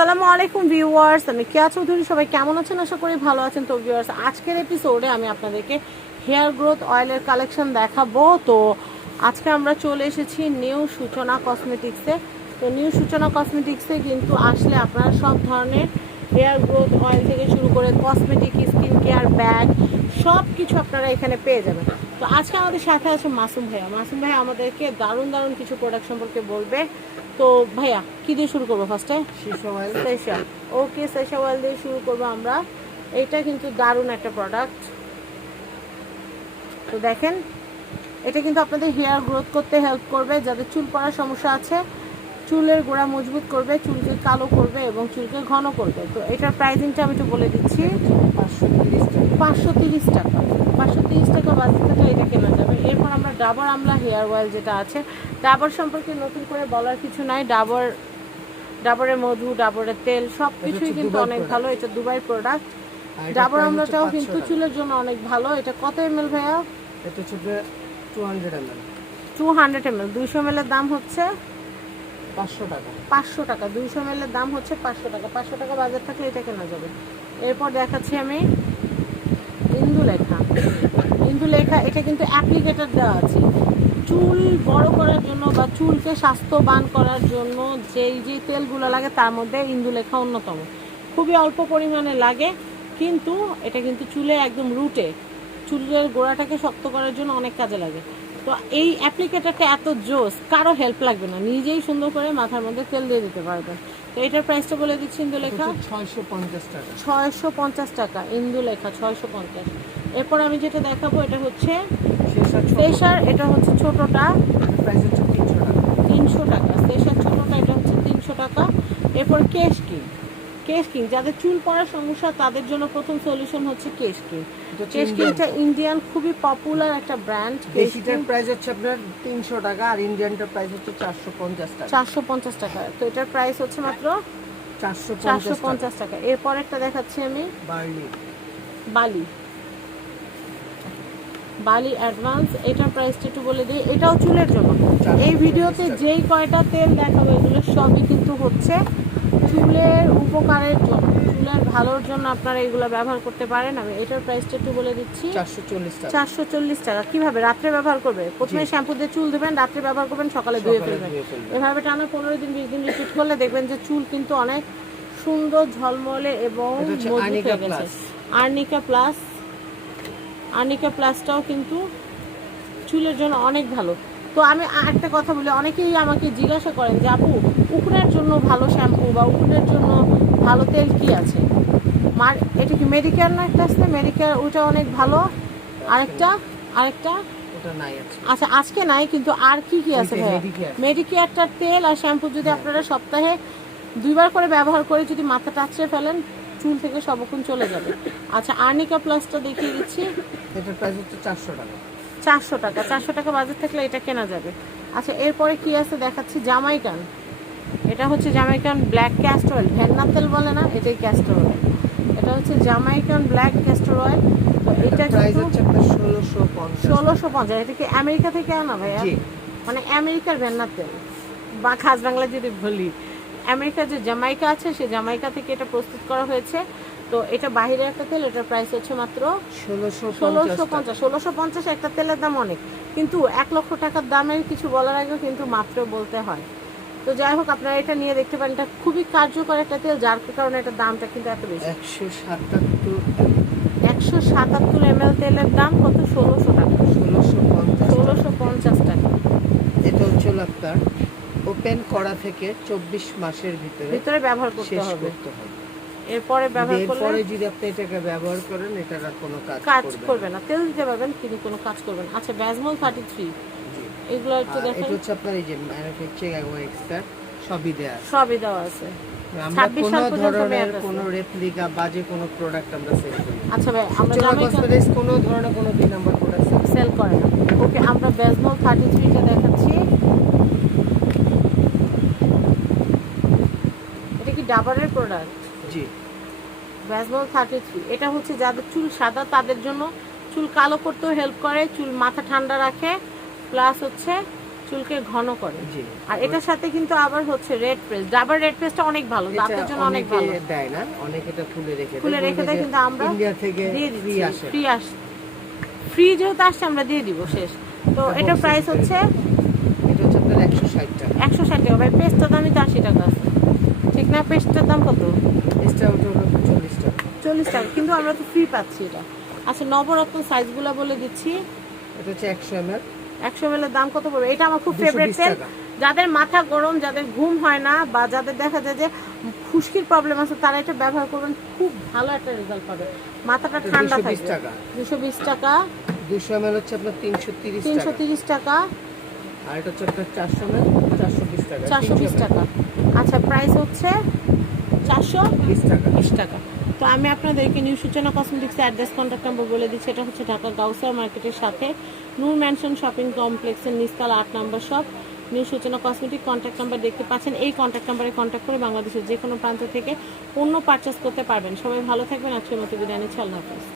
সালামু আলাইকুম ভিউয়ার্স, আমি কেয়া চৌধুরী, সবাই কেমন আছেন? আশা করি ভালো আছেন। তো ভিউয়ার্স, আজকের এপিসোডে আমি আপনাদেরকে হেয়ার গ্রোথ অয়েলের কালেকশন দেখাবো। তো আজকে আমরা চলে এসেছি নিউ সূচনা কসমেটিক্সে তো নিউ সূচনা কসমেটিক্সে কিন্তু আসলে আপনারা সব ধরনের হেয়ার গ্রোথ অয়েল থেকে শুরু করে কসমেটিক স্কিন কেয়ার ব্যাগ সব কিছু আপনারা এখানে পেয়ে যাবেন। তো আজকে আমাদের সাথে আছে মাসুম ভাইয়া। মাসুম ভাইয়া আমাদেরকে দারুণ দারুণ কিছু প্রোডাক্ট সম্পর্কে বলবে। তো ভাইয়া কি দিয়ে শুরু করব ফার্স্টে সেশা ওকে সেশা অয়েল দিয়ে শুরু করব আমরা। এটা কিন্তু দারুণ একটা প্রোডাক্ট তো দেখেন এটা কিন্তু আপনাদের হেয়ার গ্রোথ করতে হেল্প করবে। যাদের চুল পড়ার সমস্যা আছে চুলের গোড়া মজবুত করবে চুলকে কালো করবে এবং চুলকে ঘন করবে। তো এটার প্রাইসিংটা আমি একটু বলে দিচ্ছি। পাঁচশো তিরিশ টাকা। পাঁচশো তিরিশ টাকা। টাকা বাজেট এটা কেনা যাবে। এরপর আমরা ডাবর আমলা হেয়ার অয়েল যেটা আছে ডাবর সম্পর্কে নতুন করে বলার কিছু নাই। ডাবর ডাবরের মধু ডাবরের তেল সব কিছুই কিন্তু অনেক ভালো। এটা দুবাই প্রোডাক্ট ডাবর আমলাটাও কিন্তু চুলের জন্য অনেক ভালো। এটা কত এম এল ভাইয়া? এটা হচ্ছে two hundred M L two hundred M L দুইশো এম এর দাম হচ্ছে পাঁচশো টাকা। দুইশো এম এর দাম হচ্ছে পাঁচশো টাকা। পাঁচশো টাকা বাজার থাকলে এটা কেনা যাবে। এরপর দেখাচ্ছি আমি ইন্দু লেখা ইন্দু লেখা এটা কিন্তু অ্যাপ্লিকেটর দেওয়া আছে। চুল বড় করার জন্য বা চুলকে স্বাস্থ্যবান করার জন্য যেই যেই তেলগুলো লাগে তার মধ্যে ইন্দু লেখা অন্যতম। খুবই অল্প পরিমাণে লাগে, কিন্তু এটা কিন্তু চুলে একদম রুটে চুলের গোড়াটাকে শক্ত করার জন্য অনেক কাজে লাগে। তো এই অ্যাপ্লিকেটারটা এত জোস কারও হেল্প লাগবে না। নিজেই সুন্দর করে মাথার মধ্যে তেল দিয়ে দিতে পারবেন। তো এটার প্রাইসটা বলে দিচ্ছি ইন্দু লেখা ছয়শো পঞ্চাশ টাকা। ছয়শো পঞ্চাশ টাকা ইন্দু লেখা ছয়শো পঞ্চাশ। এরপর আমি যেটা দেখাবো এটা হচ্ছে সেশার এটা হচ্ছে ছোটটা। তিনশো টাকা। তিনশো টাকা। সেশার ছোটটা এটা হচ্ছে তিনশো টাকা। এরপর কেশ কিং? কেশ কিং। যাদের চুল পড়ার সমস্যা তাদের জন্য প্রথম সলিউশন হচ্ছে কেশ কিং। এটা কেশ কিংটা ইন্ডিয়ান খুবই পপুলার একটা ব্র্যান্ড দেশিটার প্রাইস হচ্ছে আপনার তিনশো টাকা আর ইন্ডিয়ানটার প্রাইস হচ্ছে চারশো পঞ্চাশ টাকা। চারশো পঞ্চাশ টাকা। তো এটার প্রাইস হচ্ছে মাত্র চারশো পঞ্চাশ টাকা। এরপর একটা দেখাচ্ছি আমি। বার্লি। বালি। বালি অ্যাডভান্স এটার প্রাইসটা একটু বলে দিই এটাও চুলের জন্য। এই ভিডিওতে যেই কয়টা তেল দেখাবো এগুলো সবই কিন্তু হচ্ছে চুলের উপকারের জন্য। চুলের ভালোর জন্য আপনারা এগুলো ব্যবহার করতে পারেন। আমি এটার প্রাইসটা একটু বলে দিচ্ছি। চারশো চল্লিশ টাকা। চারশো চল্লিশ টাকা। কীভাবে? রাত্রে ব্যবহার করবে? প্রথমে শ্যাম্পু দিয়ে চুল দেবেন রাত্রে ব্যবহার করবেন সকালে ধুয়ে ফেলবেন। এভাবে টানা পনেরো দিন বিশ দিন রিপিট করলে দেখবেন যে চুল কিন্তু অনেক সুন্দর ঝলমলে এবং আর্নিকা প্লাস। প্লাস প্লাসটাও কিন্তু চুলের জন্য অনেক ভালো। তো আমি একটা কথা বলি অনেকেই আমাকে জিজ্ঞাসা করেন যে আপু উকুনের জন্য ভালো শ্যাম্পু বা উকুনের জন্য ভালো তেল কি আছে? মার এটা কি মেডিকেয়ার না একটা আছে? মেডিকেয়ার ওটা অনেক ভালো। আরেকটা আরেকটা? ওটা নাই আচ্ছা আজকে নাই কিন্তু আর কি কি আছে। মেডিকেয়ারটার তেল আর শ্যাম্পু যদি আপনারা সপ্তাহে দুইবার করে ব্যবহার করে যদি মাথা টাচড়ে ফেলেন চুল থেকে সবক্ষণ চলে যাবে। আচ্ছা আর্নিকা প্লাসটা দেখিয়ে দিচ্ছি। এটার প্রাইস হচ্ছে চারশো টাকা। চারশো টাকা চারশো টাকা বাজার থাকলে এটা কেনা যাবে। আচ্ছা এরপরে কি আছে দেখাচ্ছি? জামাইকান। এটা হচ্ছে জামাইকান ব্ল্যাক ক্যাস্টর অয়েল ভেন্না তেল বলে না এটাই ক্যাস্টর অয়েল এটা হচ্ছে জামাইকান ব্ল্যাক ক্যাস্টর অয়েল তো এটা প্রাইস হচ্ছে আপনার ষোলোশো পঞ্চাশ। ষোলোশো পঞ্চাশ। এটা কি আমেরিকা থেকে আনা ভাইয়া? মানে আমেরিকার ভেন্না তেল বা খাস বাংলা যদি বলি। আমেরিকার যে জামাইকা আছে সেই জামাইকা থেকে এটা প্রস্তুত করা হয়েছে। তো এটা বাইরের একটা তেল এটার প্রাইস হচ্ছে মাত্র ষোলোশো ষোলোশো পঞ্চাশ ষোলোশো পঞ্চাশ একটা তেলের দাম অনেক। কিন্তু এক লক্ষ টাকার দামের কিছু বলার আগেও কিন্তু মাত্র বলতে হয়। তো যাই হোক আপনারা এটা নিয়ে দেখতে পারেন। এটা খুবই কার্যকর একটা তেল যার কারণে এটার দামটা কিন্তু এত বেশি। একশো সাতাত্তর একশো সাতাত্তর এম তেলের দাম কত? ষোলোশো টাকা। ষোলোশো পঞ্চাশ ষোলোশো পঞ্চাশ টাকা। এটা হচ্ছে আপনার ওপেন করা থেকে চব্বিশ মাসের ভিতরে ভিতরে ব্যবহার করতে হবে। এরপরে ব্যবহার করলে? এরপরে যদি আপনি এটাকে ব্যবহার করেন এটার আর কোনো কাজ কাজ করবে না। তেল দিতে পারবেন কিন্তু কোনো কাজ করবে না। আচ্ছা ব্যাজমল থার্টি থ্রি জি। এগুলো একটু দেখেন। এটা হচ্ছে আপনার এই যে ম্যানুফ্যাকচারিং এবং সবই দেয়া আছে। সবই দেওয়া আছে। আমরা 26 কোনো ধরনের কোনো রেপ্লিকা বাজে কোনো প্রোডাক্ট আমরা সেল করি আচ্ছা ভাই আমরা সূচনা কোনো ধরনের কোনো দুই নাম্বার প্রোডাক্ট সেল করে না। ওকে আমরা বেজমল থার্টি থ্রিটা দেখাচ্ছি এটা কি ডাবরের প্রোডাক্ট জি। বেজমল থার্টি থ্রি এটা হচ্ছে যাদের চুল সাদা তাদের জন্য চুল কালো করতেও হেল্প করে চুল মাথা ঠান্ডা রাখে প্লাস হচ্ছে চুলকে ঘন করে। জি। আর এটার সাথে কিন্তু আবার হচ্ছে রেড প্রেস ডাবার রেড প্রেসটা অনেক ভালো দাঁতের জন্য অনেক ভালো। দেয় না অনেকে এটা খুলে রেখে দেয়। খুলে রেখে দেয় কিন্তু আমরা ইন্ডিয়া থেকে দিয়ে ফ্রি আসে। ফ্রি আস ফ্রি যেহেতু আসছে আমরা দিয়ে দিব শেষ। তো এটা প্রাইস হচ্ছে এটা হচ্ছে আপনার একশো ষাট টাকা। একশো ষাট টাকা। ভাই পেস্টটার দামই তো আশি টাকা আছে। ঠিক না দাম কত? হলো চল্লিশ টাকা। চল্লিশ টাকা কিন্তু আমরা তো ফ্রি পাচ্ছি এটা। আচ্ছা নবরত্ন সাইজগুলো বলে দিচ্ছি। এটা হচ্ছে একশো এম এল। একশো এম দাম কত পড়বে? এটা আমার খুব ফেভারিট তেল। যাদের মাথা গরম যাদের ঘুম হয় না বা যাদের দেখা যায় যে খুশকির প্রবলেম আছে তারা এটা ব্যবহার করবেন খুব ভালো একটা রেজাল্ট পাবে। মাথাটা এটা ঠান্ডা 220 থাকবে। টাকা। দুশো বিশ টাকা। দুশো এম হচ্ছে আপনার তিনশো তিরিশ তিনশো টাকা তিরিশ টাকা। আর এটা হচ্ছে আপনার চারশো এম চারশো বিশ টাকা চারশো বিশ টাকা। প্রাইস হচ্ছে চারশো বিশ টাকা। তো আমি আপনাদেরকে নিউ সূচনা কসমেটিক্সের অ্যাড্রেস কন্ট্যাক্ট নাম্বার বলে দিচ্ছি। এটা হচ্ছে ঢাকা গাউসার মার্কেটের সাথে। নূর ম্যানশন শপিং কমপ্লেক্সের নিস্তাল আট নম্বর shop new Suchana cosmetic contact number দেখতে পাচ্ছেন। এই কন্ট্যাক্ট নাম্বারে কন্ট্যাক্ট করে বাংলাদেশের যে কোনো প্রান্ত থেকে পণ্য পারচেস করতে পারবেন। সবাই ভালো থাকবেন। আজকের মতো বিরিয়ানি আল্লাহ হাফিজ।